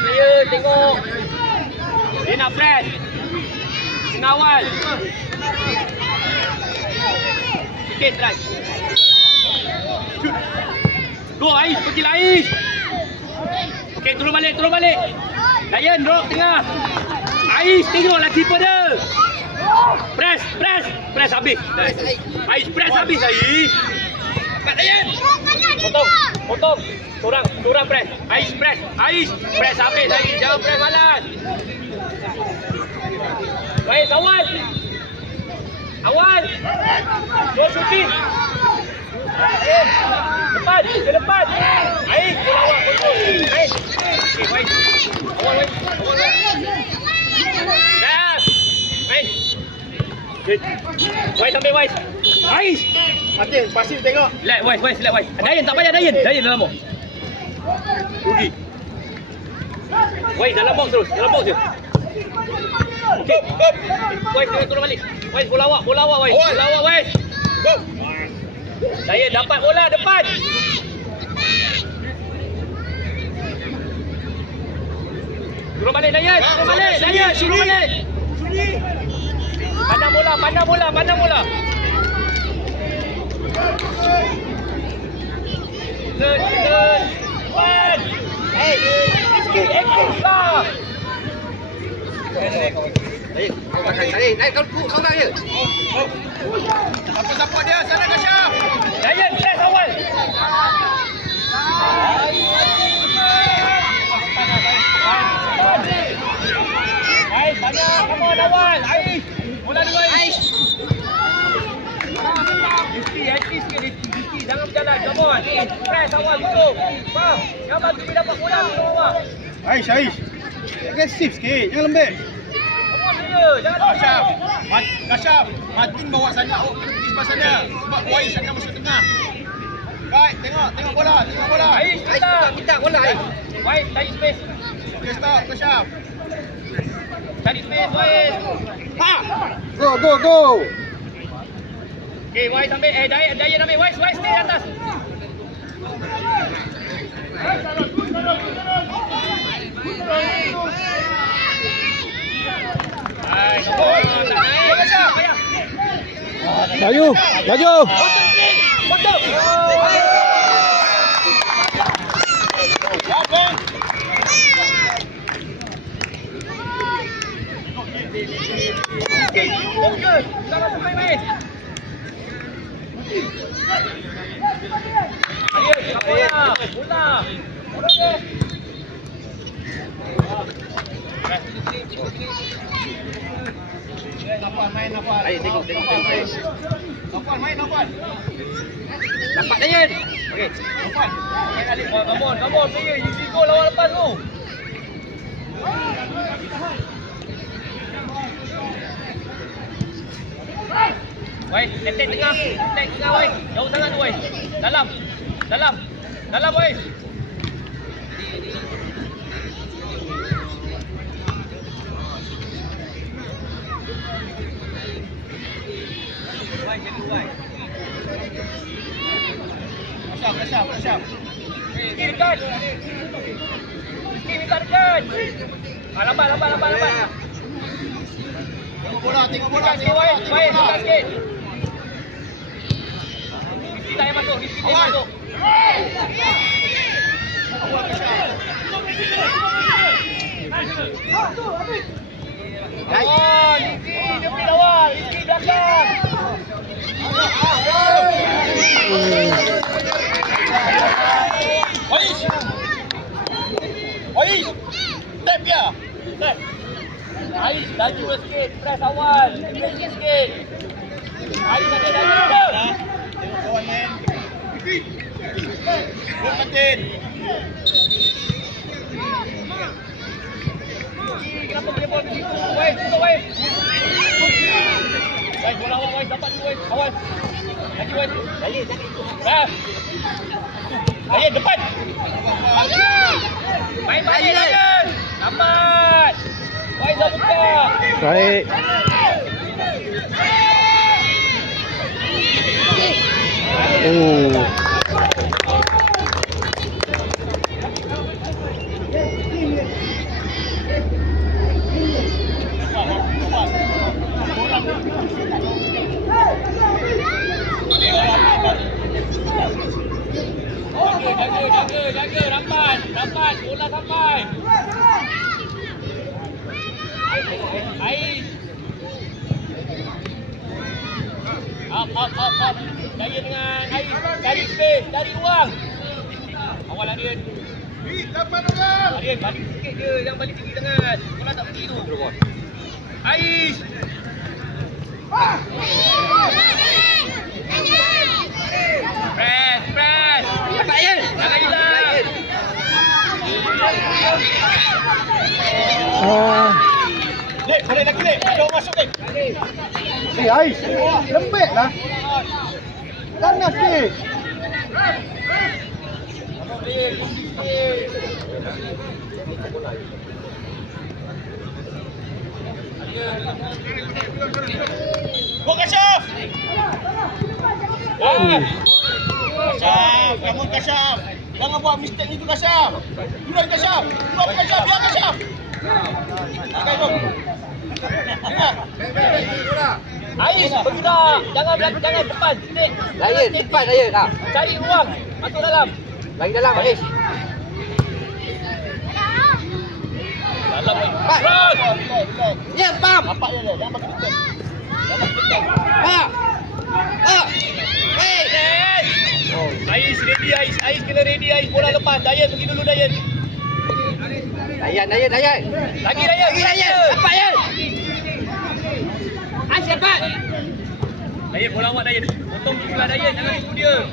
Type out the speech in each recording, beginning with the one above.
Player tengok. Dia nak press. Pengawal. Sikit try. Shoot. Go Ais, pergi Ais. Okey, turun balik. Lion drop tengah. Ais tengoklah keeper dia. Press habis. Ais press habis Ais. Dapat Lion. Potong. Sorang press. Ais press habis lagi. Jangan press malas. Baik, awal. Go shooting. Ke depan. Ais, bola awak kontrol. Ais. Okey, baik. Awal. Dah. Baik. Wais ambil Wais. Ais. Matin, pasif tengok. Let Wais. Dayan tak payah Dayan dalam box. Rugi. Wais dalam box terus. Je. Okey. Wais turun balik. Wais bola awak Wais. Bola awak Wais. Go. Dayan dapat bola depan. Turun balik Dayan. Turun balik. Pandang bola. Turn. One. Hey. Exit lah. Naik kau nak je. Support dia, sana Kasyaf. Dayan press awal. Ais, banyak. Come on awal. Ais. Bola dua Ais. Rizky, jangan berjalan. Come on. Press awal tutup. Faham? Yang bantu dia dapat bola tu awak. Ais. Agresif sikit, jangan lembek. Jangan Kasyaf, Matin bawa sana, pergi sebelah sana. Sebab Wais akan masuk tengah. Baik, tengok bola. Ais, minta bola Ais. Wais, cari space. Okay, stop, Kasyaf. Cari space, Wais. Go. Okay, Wais ambil. Dayan ambil. Wais stay di atas. Laju. Potong. Fokus. Sama sampai main. Ayo, bola. Main. Ayo tengok. Main. Dapat Dayan. Okey. Come on player. Easy goal lawan lepas tu. Wais, tetek tengah. Wais. Jauh sangat tu Wais. Dalam Wais. Kasyaf. Rizky dekat. Minta dekat. Lambat. Tengok bola. Wais, dekat sikit. Rizky tak payah masuk. Awal Kasyaf. Oh, Rizky dia pergi awal. Rizky belakang. Ais. Tap dia. Ais, laju sikit. Press awal. Sikit. Ais ada laju. Tengok kawan main. Go Matin. Kenapa boleh bola begitu? Wais. Wais, bola awak, Wais. Dapat dulu, Wais. Awal. Lagi, Wais. Dah. Dayan, depan. Main balik, Dayan. Dapat. Wais dah buka. Baik. Oh. Jaga. Dapat. Bola sampai. Ais. Up. Daya dengan Ais. Cari space, cari ruang. Awal Aryan. Aryan, balik sikit je. Jangan balik tinggi sangat. Bola tak pergi tu. Ais. Press. Dapat Aryan. Jangan hilang. Lek, boleh lagi Lek. Ada orang masuk Lek. Ais. Lembek lah. Ganas sikit. Go Kasyaf. Kasyaf, kamu Kasyaf. Jangan buat mistake itu Kasyaf. Duluan Kasyaf. Biar Kasyaf. Okay, go. Ais, bergerak. Jangan depan. Stick. Dayan, depan Dayan dah. Cari ruang. Masuk dalam. Lagi dalam Ais. Dalam. Pat. Cross. Ya, pam. Bapak dia Lek. Jangan bagi kita. Ha. Hey. Yes. Ais ready, Ais kena ready, Ais. Bola lepas. Dayan pergi dulu, Dayan. Dayan. Lagi Dayan. Dapat Dayan. Ais dapat. Dayan, bola awak Dayan. Potong sebelah Dayan, jangan ikut dia.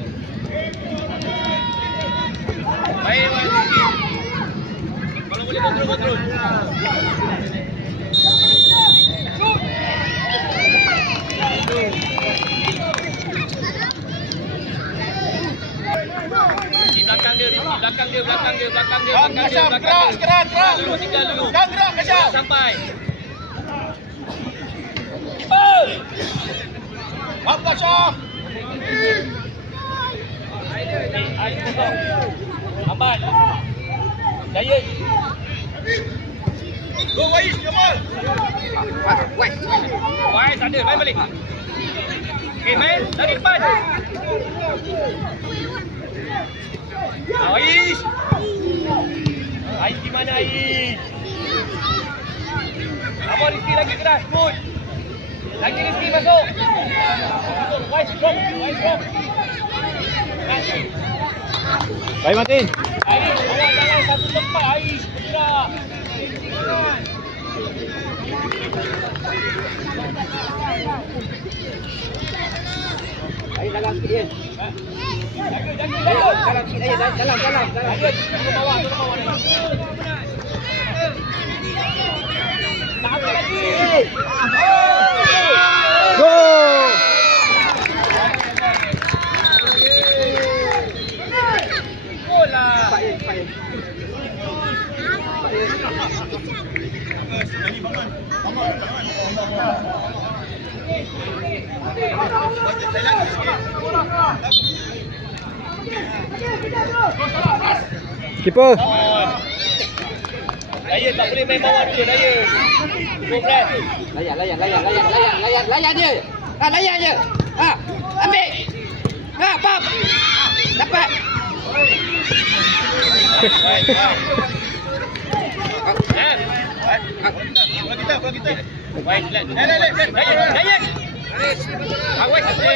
Baik, Rizky. Kalau boleh kontrol. Di belakang dia. Kasyaf, gerak. Tinggal dulu. Jangan gerak Kasyaf. Sampai. Up Kasyaf. Lambat. Dayan. Go Wais, Jamal. Wais ada, main balik. Okey, main lagi depan. Ais. Ais di mana Ais? Abang Rizky lagi keras, good. Lagi Rizky masuk. Wais drop. Baik Martin. Ais, awak jangan satu tempat Ais. Bergerak. Dayan dalam sikit Dayan. Jaga. Dalam sikit Dayan. Dalam. Dayan, turun bawah Dayan. Tak ada lagi. Go. Bola. Keeper. Dayan tak boleh main bawah dulu, Dayan. Go press. Layan dia. Ha, layan je. Ha, ambil. Ha, pam. Dapat. Bola kita. Wais, let. Lek. Dayan. Awak jangan.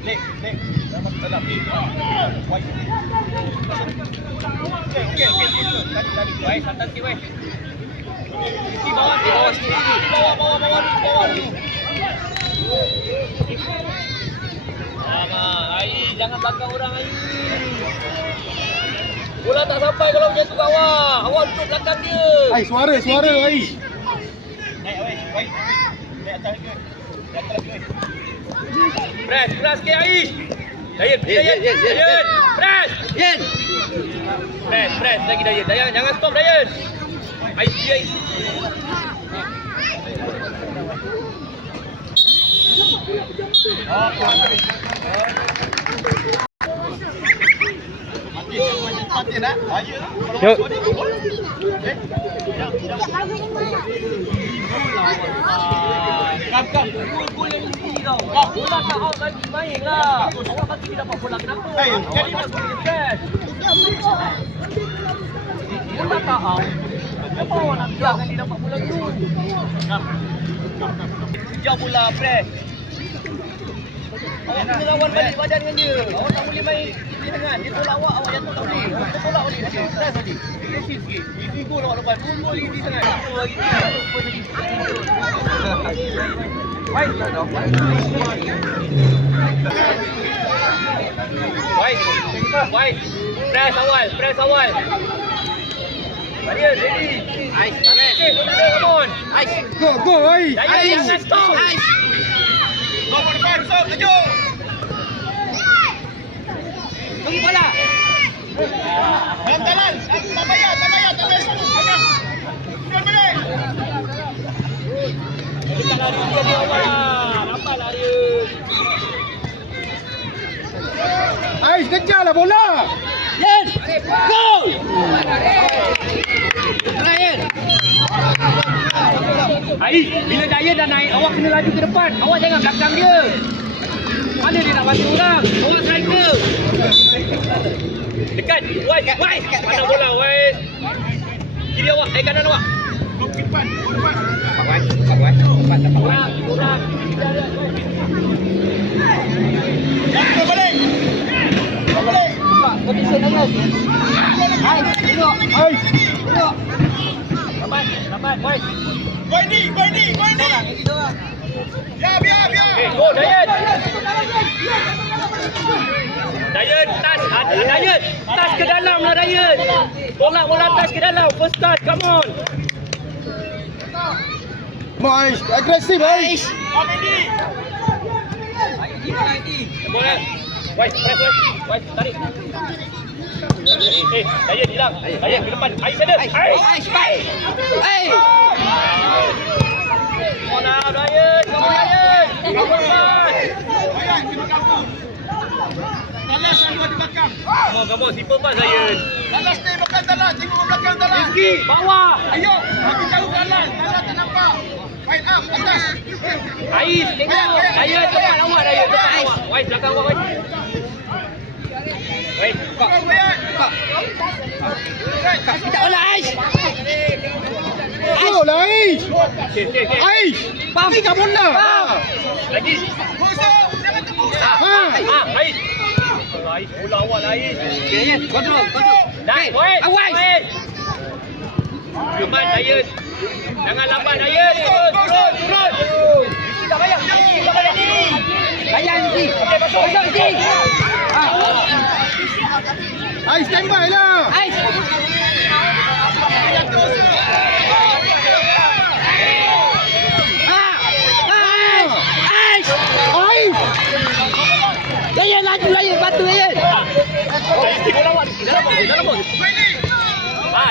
Lek. Jangan masuk dalam. Wais. Okey. Wais, atas sikit, Wais. Di bawah sikit. Di bawah dulu. Ai, jangan belakang orang Ai. Bola tak sampai kalau macam tu kat awak. Awak duduk belakang dia. Ais, suara Ais. Naik atas lagi. Press sikit Ais. Dayan. Press. Yen. Press lagi Dayan. Jangan stop Dayan. Ais dia Ais. Mati nak? Bahaya. Yuk. Kam, gol yang tinggi tau. Bola tak out lagi, main lah. Awak kaki dia dapat bola kenapa? Jadi Press. Bola tak out. Kenapa awak nak biarkan dia dapat bola tu? Kejar bola, press. Awak kena lawan balik badan dengan dia. Awak tak boleh main di tengah. Dia tolak awak jatuh tak boleh. Dia tolak balik. Press tadi. Agresif sikit. Ini gol awak lepas. Gol lagi di tengah. Satu lagi. Baik. Press awal. Daniel, ready. Ais. Okay, come on. Ais. Go Ais. Daniel, jangan stop. Ais. Go ke depan, stop, laju. Tunggu bola. Dalam jalan. Tak payah. Tak payah stop. Pegang. Keluar balik. Dekat lari dia awak. Nampak lari. Ais, kejarlah bola. Yen. Gol. Yen. Ai, bila Daya dah naik, awak kena laju ke depan. Awak jangan belakang dia. Mana dia nak bantu orang? Awak striker. Dekat. Wais. Mana bola, Wais? Kiri awak, kanan awak. Go ke depan. Pak Wan. Dapat Wan. Kurang. Keluar balik. Pak, kondisi dengan. Ais. Tengok. Ais. Tengok. Dapat, Wais. Go ini. Biar. Go, Dayan. Dayan, tas ke dalam lah Dayan. Bola tas ke dalam. First touch, come on. Mau Ais, agresif Ais. Bola. Wais, press. Wais, tarik. Dayan hilang. Dayan ke depan. Ais ada. Ais. Baik. Ais. Come on now, Dayan. Come on, Dayan. Come on. Bayar, kena kampung. Dalas yang dua di belakang. Come on, simple pass Dayan. Dalas stay belakang Dalas. Tengok belakang Dalas. Rizky, bawah. Ayo, bagi tahu Dalas. Dalas tak nampak. Right up, atas. Ais, tengok. Dayan, tepat awak Dayan. Tepat awak. Wais, belakang awak, Wais. Wais, Kau bayar. Tidak bola Ais. Go lah Ais. Okay. Ais. Tinggal bola. Lagi. Busuk. Jangan terbuka. Ais. Ais, bola awak lah Ais. Yen. Kontrol. Dah, Wais. Awais. Cepat Dayan. Jangan lambat Dayan. Turun. Tak payah. Tak payah ni. Bayar Rizky. Okey, masuk Rizky. Ais, standby lah. Ais. Ais. Ais. Dayan laju Dayan. Bantu Dayan. Rizky, bola awak. Dalam bos.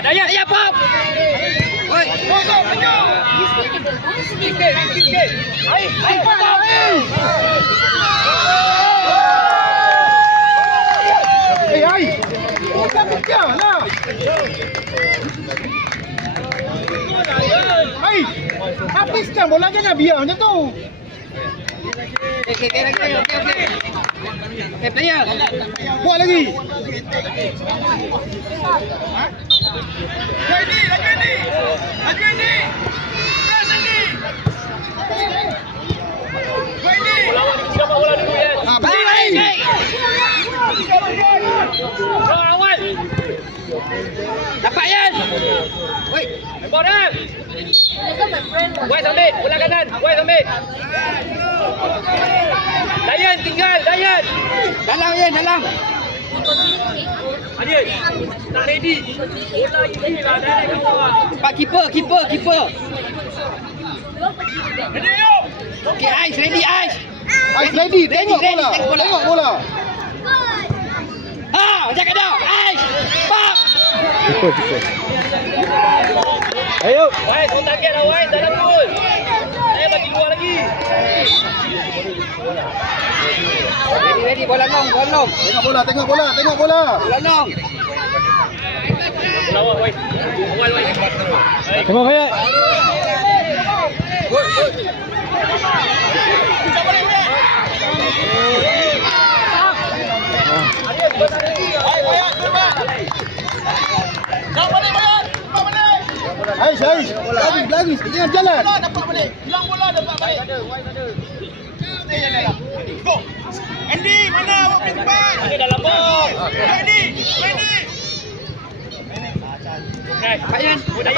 Dayan. Dayan pop. Oi. Busuk, laju. Sikit. Ais. Ais. Bukan kejar lah. Ais. Habiskan bola, jangan biar macam tu. Okey. Player. Buat lagi. Laju ini. Press lagi. Go ini. Bola awak ni dapat bola dulu ya. Betul Ais. Awal. Dapat Yen. Oi. Bola. Wais ambil, bola kanan. Wais ambil. Dayan tinggal, Dayan. Dalam Yan, dalam. Adil, tak ready. Bola ini lah, dah ada bawah. Pak keeper. Ready, yuk. Okey, Ais, ready Ais. Ais ready, tengok ready, bola. tengok bola. Tengok bola. Ha, jaga dah. Ais. Pak. Ayo. Wais, kau target lah Wais, dalam gol. Saya bagi luar lagi. Ready, bola long. Tengok bola. Bola long. Lawan Wais. Awal Wais. Tengok Hayat. Ais. Lari. Jangan jalan. Dapat balik. Hilang bola dapat balik. Stay je dalam. Go. Andy, mana awak pergi tempat? Ini dalam box. Andy. Dapat Yan. Bola.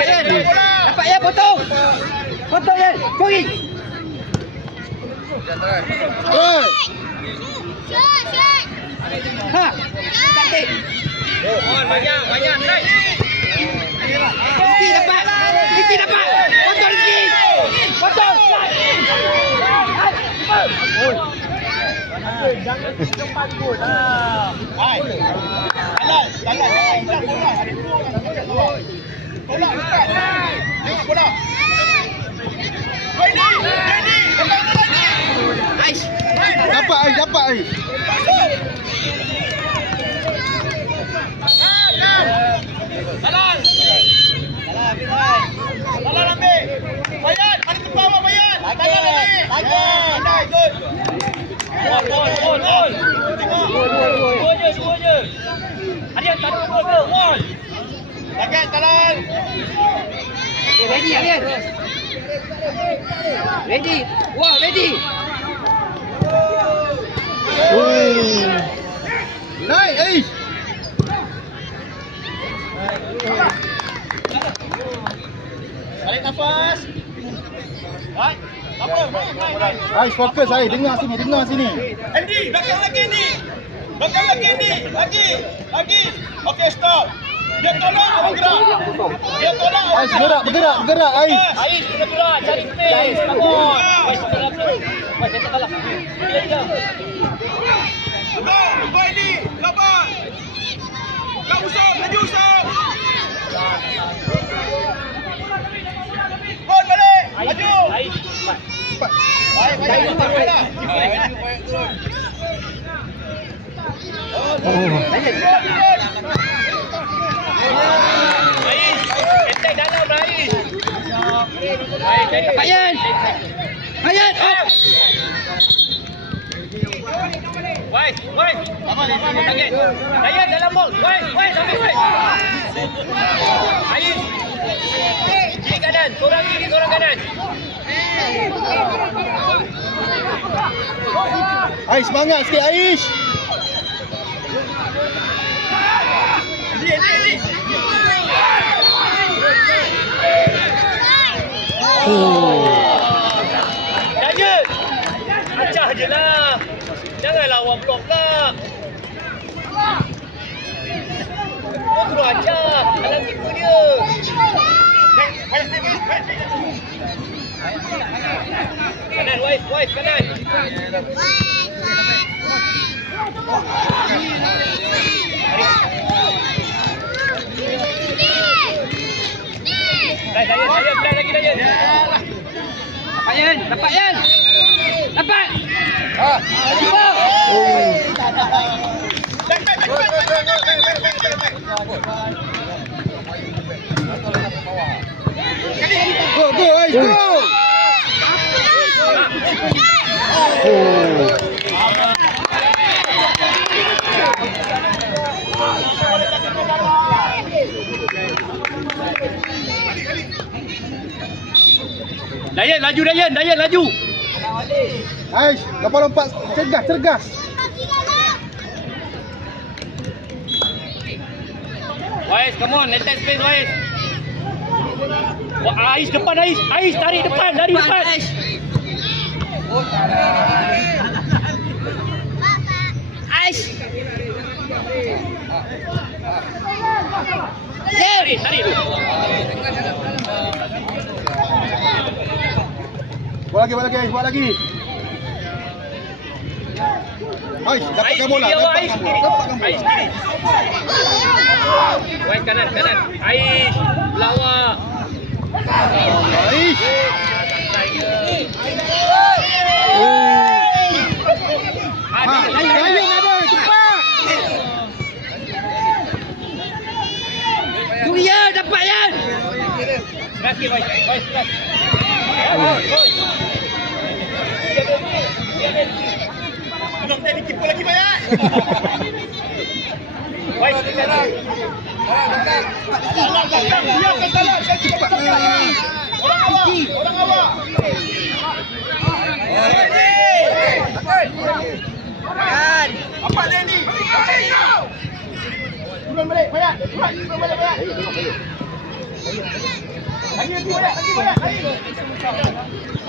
Dapat Yan, potong Yan. Kori. Oi. Ha. Cantik. On, banyak. Naik. Rizky dapat. Potong Rizky. Potong. Jangan cepat gol lah. Hai. Jalan. Bola cepat. Tengok bola. Ready. Ais. Dapat Ais. Jalan ambil. Bayan, mana tempat awak Bayan? Jalan ambil. Pandai, good. Gol. Dua je. Adil, tak ada gol ke? Gol. Target, jalan. Ready Yan. Ready. Wah, ready. Naik Ais. Tarik nafas. Baik. Apa? Baik. Ais fokus Ais. Dengar sini. Andy, belakang lagi Andy. Lagi. Okey, stop. Dia tolong awak gerak. Ais bergerak Ais. Ais, kena gerak. Cari space. Come on. Wais, tak kalah. Gila. Go Andy. Lapan. Kau usap, laju usap. Gol balik. Laju. Ais. Baik, turunlah. Ais, attack dalam lah Ais. Baik, jadi. Dapat Yan. Hayat. Wais. Target. Dayan dalam box. Wais, ambil. Ais. Kiri kanan. Seorang kiri, seorang kanan. Ais semangat sikit Ais. Andy. Dayan. Acah je lah. Janganlah awak blok lah. Kau suruh acah. Alam tipu dia. Kanan, Wais, kanan. Dayan, plan lagi Dayan. Dapat Yan. Dapat. Go Ais, go. Dayan laju. Ais, lompat cergas. Wais, come on, attack space Wais. Ais depan Ais. Ais tarik depan, dari depan. Ais. Tarik tu. Buat lagi Ais, buat lagi. Ais, dapatkan bola. Ais kiri. Ais kiri. Wide kanan. Ais lawa. Ais. Dayun ada, cepat. Tu ya, dapat Yan. Keras sikit, Wais. Keras. Belum jadi kiper lagi banyak. Wais, kita dah. Biarkan salah, saya cepat. Orang awak. Apa Lenny? Turun balik, banyak. Turun balik, banyak. Lagi banyak.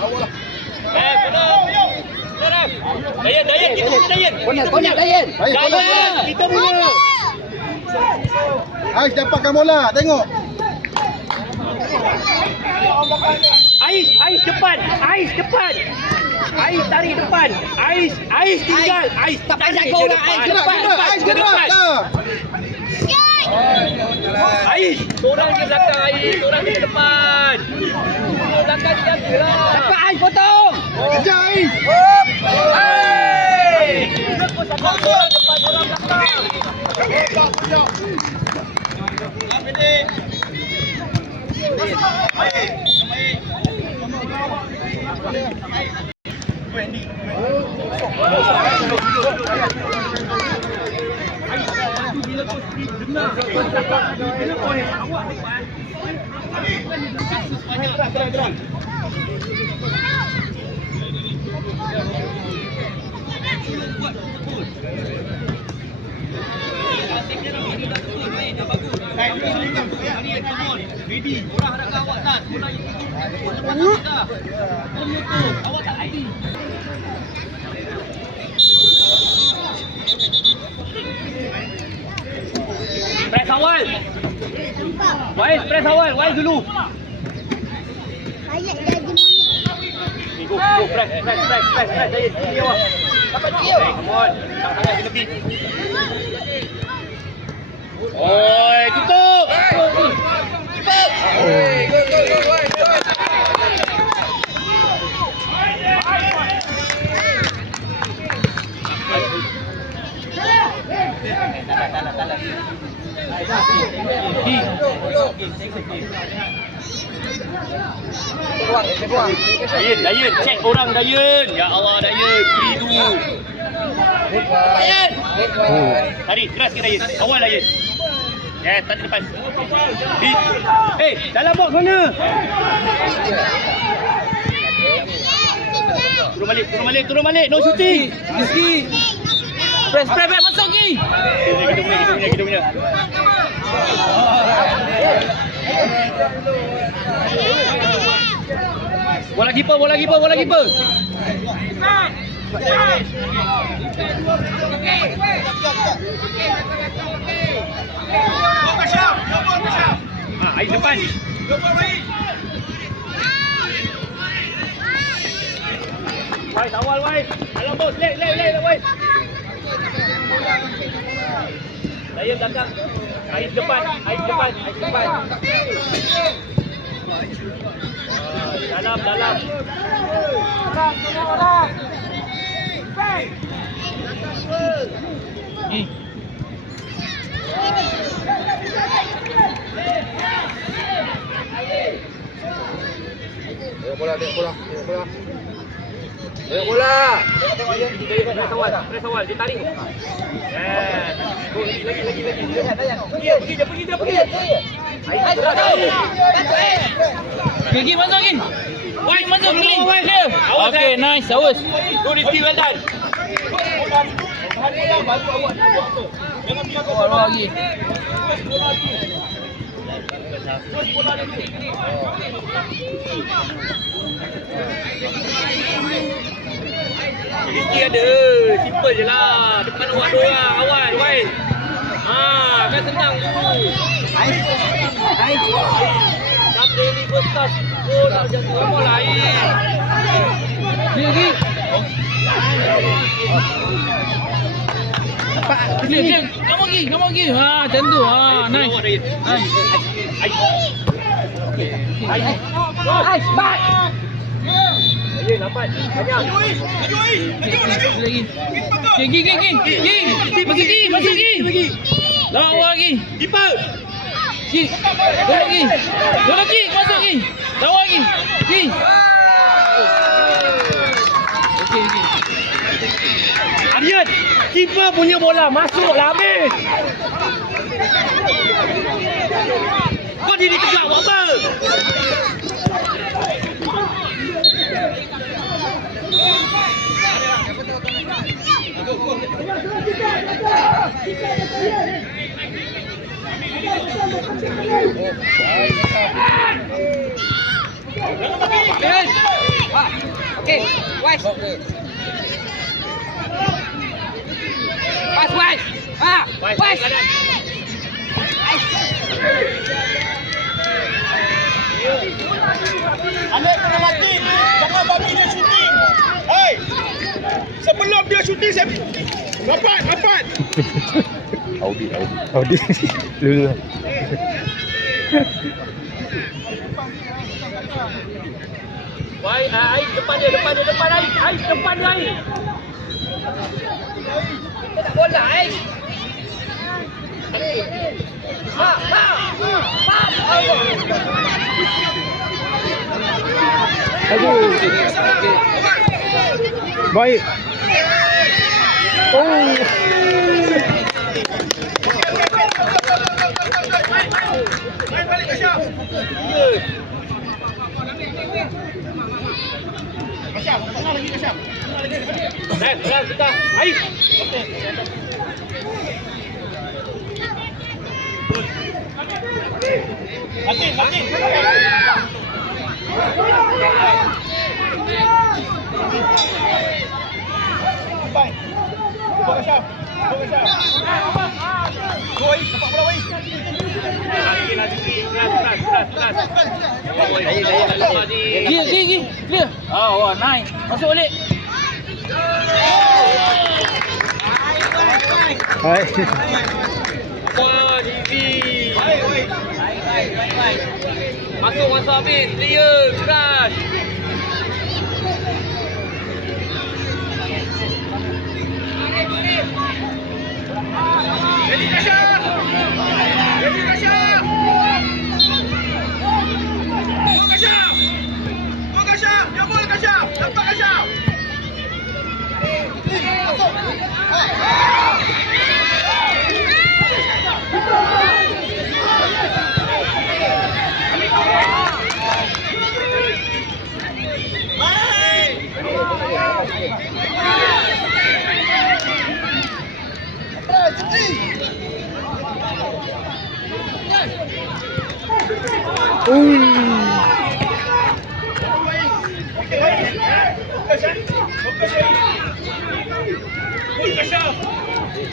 Awak. Benar. Dayan, kita punya Dayan. Konak Dayan. Dayan, kita punya. Ais dapatkan bola, tengok. Ais depan. Ais tarik depan. Ais tinggal. Ais Tak payah kau orang Ais depan. Ais gerak. Ais, seorang di belakang Ais, seorang di depan. Belakang dia gerak. Dapat Ais potong. Kejar Ais. Seorang depan, seorang belakang. Press awal. Press awal. Wais dulu. Ayat jadi monyet. Go, press. Dayan, sini awak. Come on. Tangan kena beat. Oi, tutup. Dayan, check orang Dayan. Ya Allah Dayan, free tu. Dayan. Tarik keras sikit Dayan. Awal Dayan. Tarik depan. Dalam box mana? Turun balik. No shooting. Rizky. Press, masuk lagi. Kita punya. Bola keeper. Ais depan. Wais, awal Wais. Alam bos, lek Wais. Dayan belakang. Ais depan. Dalam. Tengok bola. Press awal, dia tarik. Pergi. Gigi masukin. Wait, masuk clean. Okay, nice. Awas. Good, Rizky, well done. Lagi. Terus bola dia ni. Rizky ada. Simple je lah. Depan awak dua orang. Awal, Wais. Kan senang tu. Ais. Sampai ni first class. Oh, tak jaga apa lain. Lagi. Clear. Kamu lagi. Macam tu. Nice. Ais, bat. Ya, lambat. Banyak. Lagi. Gigi. Masuk gigi. Lawa lagi. Keeper. Dua lagi. Masuk gigi. Lawa lagi. Gigi. Okey. Aryan, keeper punya bola masuklah habis. Kau diri tegak buat apa? Okey, Wais. Pas Wais. Wais. Alek kena mati. Jangan bagi dia shooting. Hei. Sebelum dia shooting saya rapat. Audi. Dulu. Baik, Ais depan dia. Ais depan dia. Kita nak bola, Ais. Pak. Aduh. Baik. Oh. Main balik ke Syam. Syam, tengah lagi ke Syam. Sudah. Ais. Makin. Baik. Buka Syam. Wais, dapat bola Wais. Gigi. Clear. Nice. Masuk balik. Hai. Wah, Jizi. Baik. Masuk habis. Clear. Crash. Jadi ke Syam. Go ke Syam. Dia bola ke Syam. Dapat ke Syam.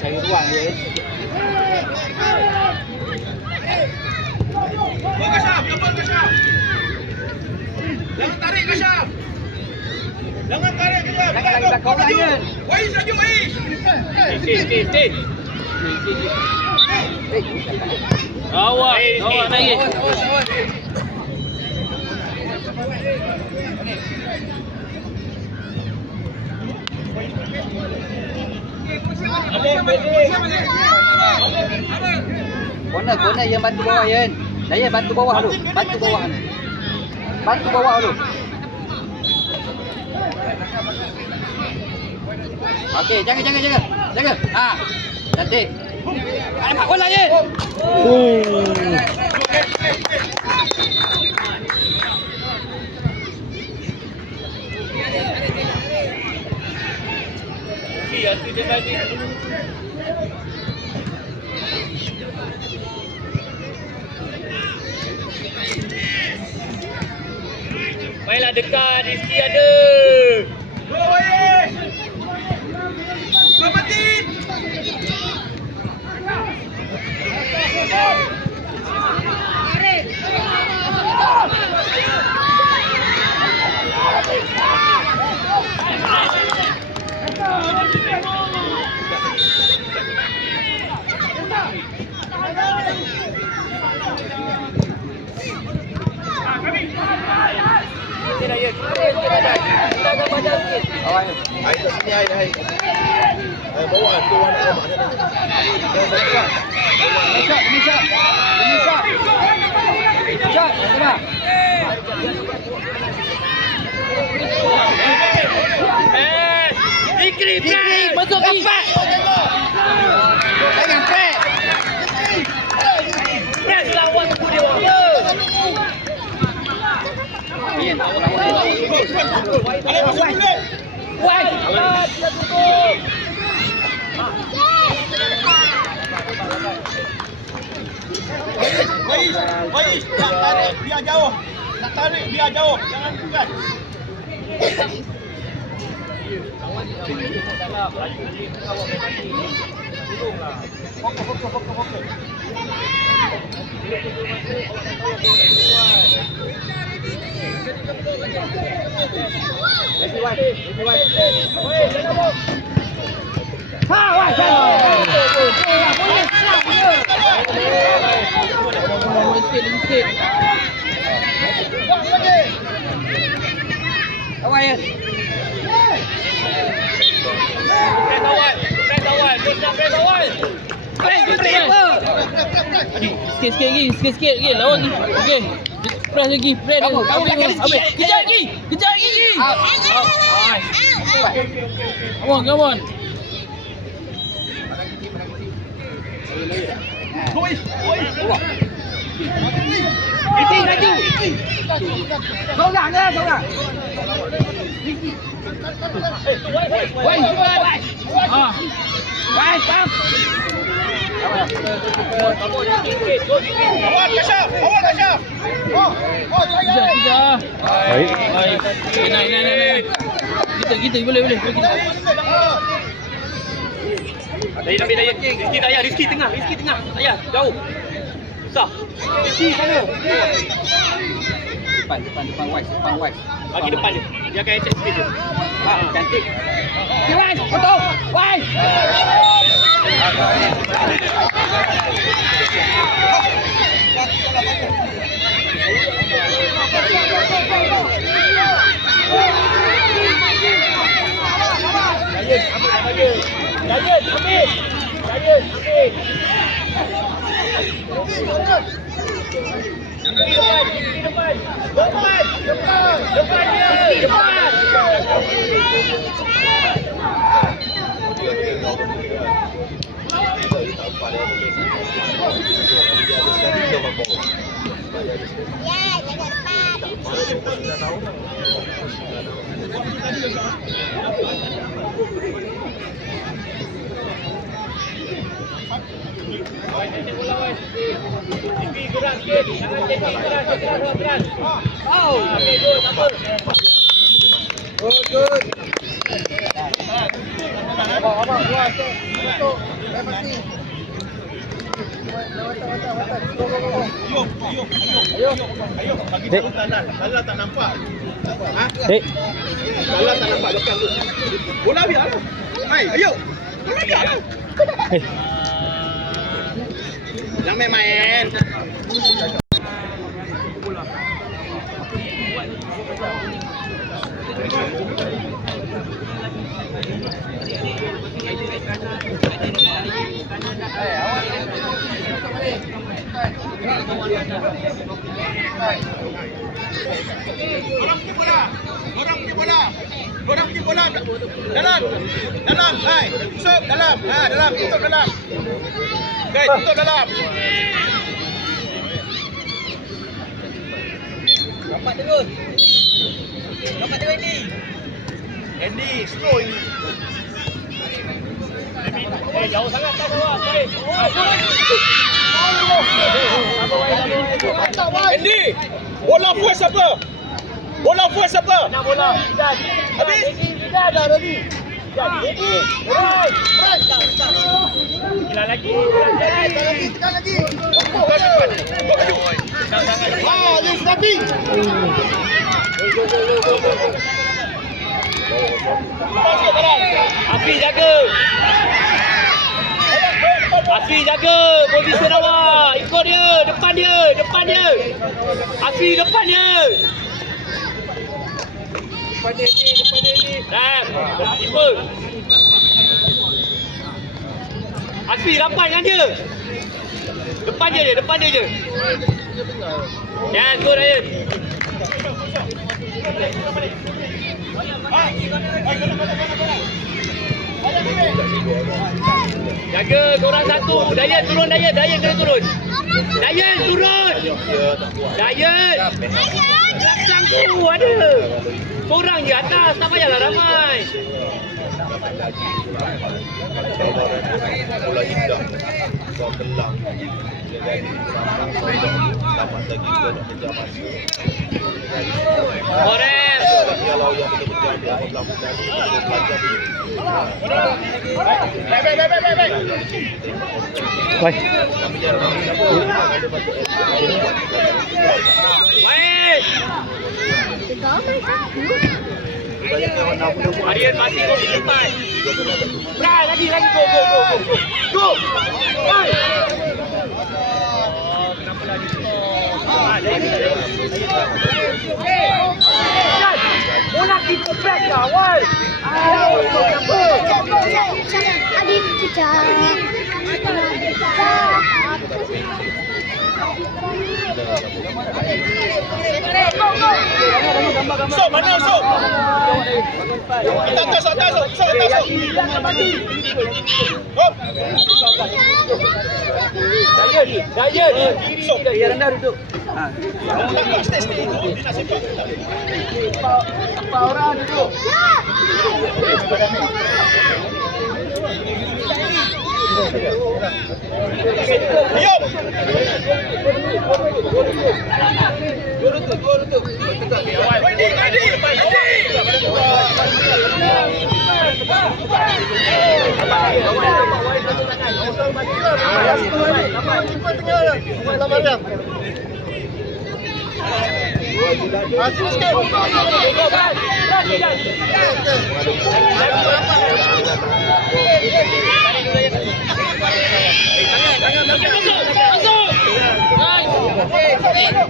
Cari ruang je. Go ke Syam. Jempol ke Syam. Jangan tarik ke Syam. Jangan tarik ke Syam. Jangan lagi belakang orang je. Wais lagi Wais. Stay. Awak lagi. Corner yang bantu bawah Yan. Saya bantu bawah dulu. Bantu bawah dulu. Okey, jaga. Cantik. Nampak bola Yan. Asli dia tadi. Mainlah dekat, Rizky ada. Go Wahid. Go Matin. Hai kat sini hai. Bawa tu orang nak ramah sana. Shot, tengah. Fikri, Masuk Ki. Jangan track. press lawan tu dia orang. Alai masuk dulu. Wai, dia tutup. Wahid, nak tarik biar jauh. Nak tarik biar jauh. Jangan bukan. Fokus. Sikit. Awal ya. Press awal. Terus nak press awal. Sikit lagi. Lawan lagi. Okey. Press lagi. Press. Habis. Kejar lagi. Come on. Seorang. Wai, cepat. Stop. Awak Kasyaf. Kita. Baik. Baik. Naik. Kita boleh. Dayah. Rizky tengah. Dayah, jauh. Susah. Rizky sana. Depan wise. Bagi depan dia. Dia akan attack space dia. Cantik. Wise, betul. Wise. Gerak sikit. Jangan jadi gerak. Okey, go. Apa? Good. Ayo. Bagi tahu Talal. Talal tak nampak. Ha? Talal tak nampak belakang tu. Bola biar lah. Hai, ayo. Bola biar lah. Jangan main-main. Orang pergi bola. Dalam. Hai, masuk dalam. Dalam, tutup dalam. Okey, tutup dalam. Rapat terus Andy. Andy, slow ini. Jauh sangat tak awak. Andy, bola first apa? Bola first apa? Nak bola. Dah. Habis? Dah ready. Dah ready. Alright. Gila lagi. Tekan lagi. Ah, ni snapping. Afi jaga. Afi jaga posisi awak. Ikut dia, depan dia. Afi depan dia. Depan dia ni. Dah, tiba. Afi rapat dengan dia. Depan dia je. Jangan go Ryan. Jaga korang satu. Dayan turun. Dayan turun. Belakang tu ada. Korang je atas. Tak payahlah ramai. Bola indah. Kau kelang. Dia jadi selamat lagi kau nak kejar masa. Korek. Kalau yang betul-betul dia telah menjadi pelajar ini. Baik. Baik. Arian masih go depan. Bra, lagi go. Go. Baik. Kenapa dah bola kita back dah, woi. Adik kita. So, mana so? Kita atas. Hop. Daya. So, Dia rendah duduk. stay. Dia nak sepak. Empat orang duduk. Diam.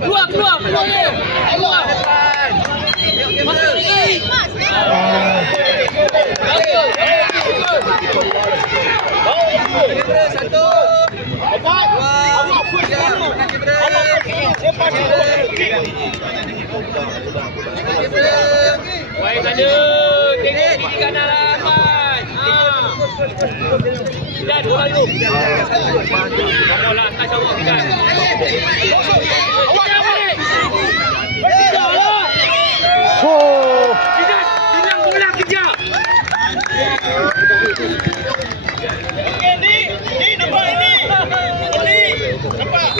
Keluar dia. Keluar. Masuk lagi. Satu. Empat. Awak first dulu. Sepak dulu. Woi sana. Tengok di kanan ramai. Dan bola tu. Bola atas awak kan. Awak balik. Oh. Tidak, hilang bola kejar. Okey, ni nampak ini. Ini nampak.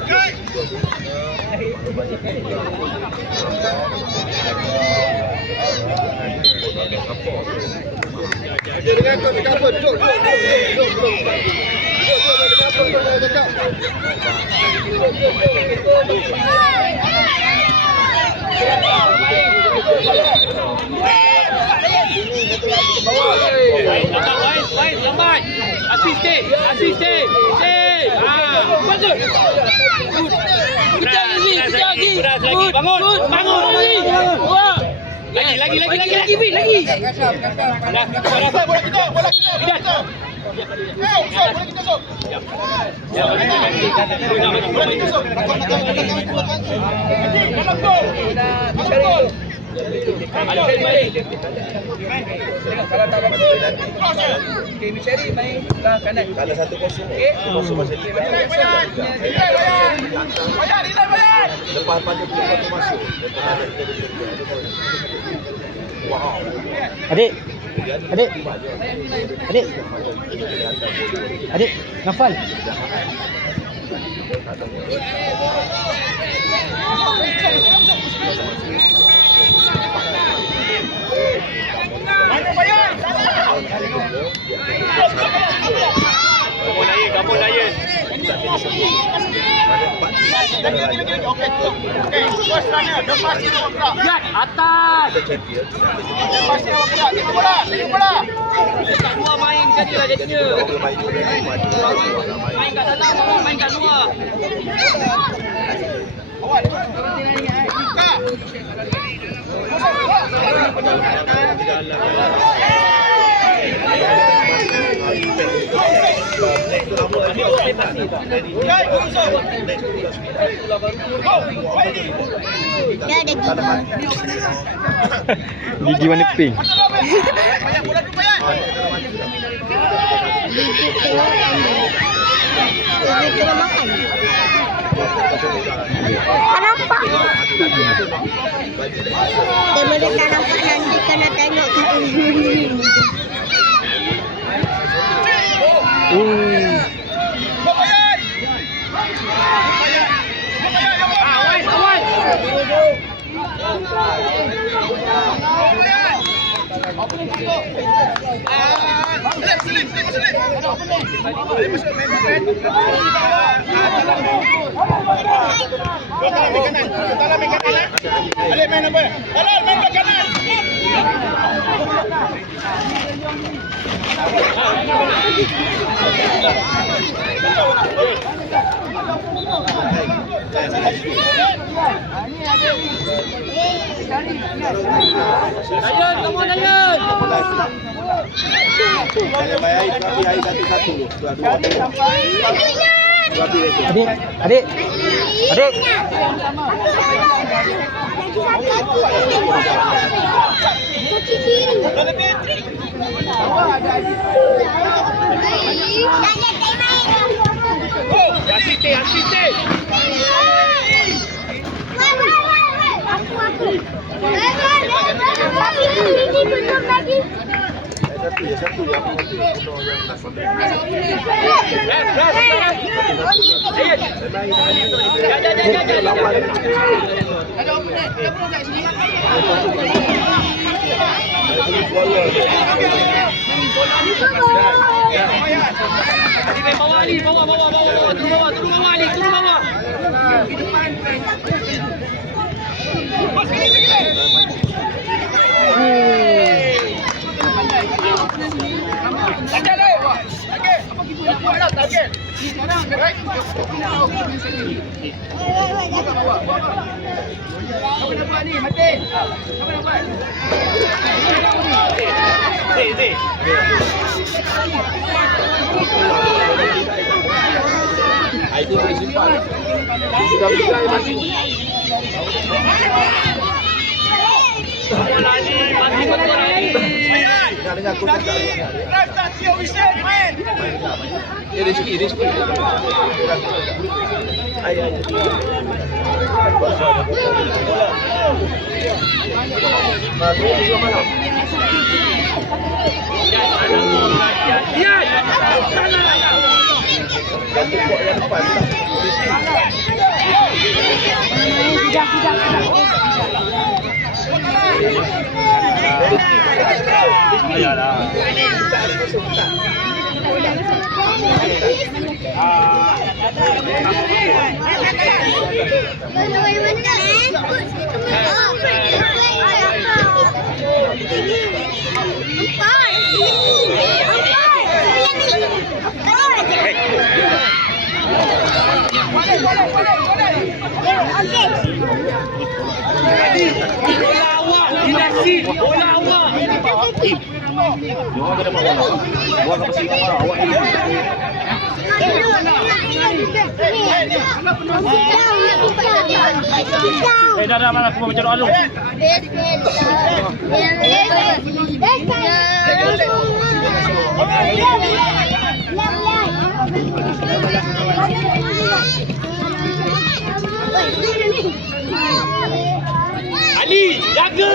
Okey. Dengan kau dekat apa? Duduk. Baik, lambat. Assist. Stay. Bagus. Kejar lagi. Keras lagi. Bangun lagi. Wah. Lagi. Bola kita. Okey, Mishari main sebelah kanan. Kalau 1-0. Okey. Bayar. Lepas pada bola tu masuk. Wow. Adik. Nafal. Kamu layan. Lihat atas. Tak luar main jadilah jadinya. Main kat dalam, main kat luar. Dia ada gigi. Gigi warna pink. Gigi kena makan. Tak nampak. Dia boleh tak nampak nanti kena tengok kat ini. Adik main apa? Halal main ke kanan. Layan, kamu layan. Baik, tapi air satu-satu. Dua-dua. Adik, adik. Adik. Asisten. Satu ya. Bawa Ali, bawa. Turun bawah Ali, turun bawah. Itu boleh simpan. Sudah bisa mati. Mati betul Ali. Dengar aku cakap. Rasta Tio Hussein main. Rizki. Ay. Bola awak, dinasti. Bola awak. Jangan kena bawa. Buat apa sih kamera awak ini? Dah malah aku macam doa dulu. Ali, jaga.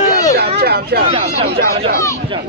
Siap.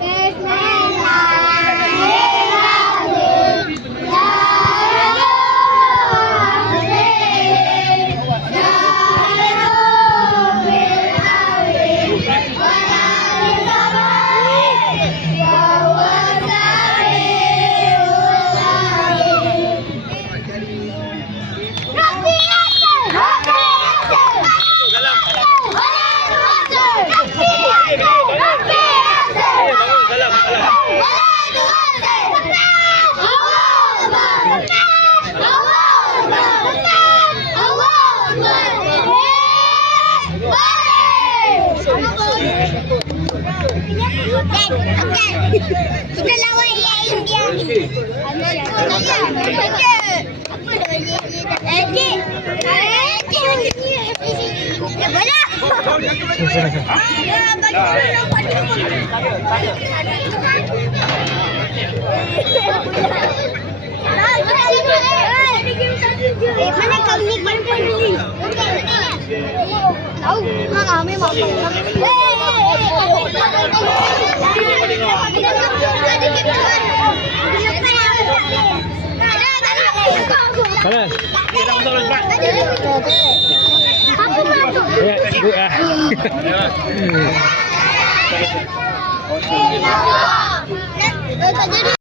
Kita lawan yang India. Mana kau ni kumpul ni? Tahu, mak memang. Mana? Apa masuk? Ya, ibu ah. Tak jadi.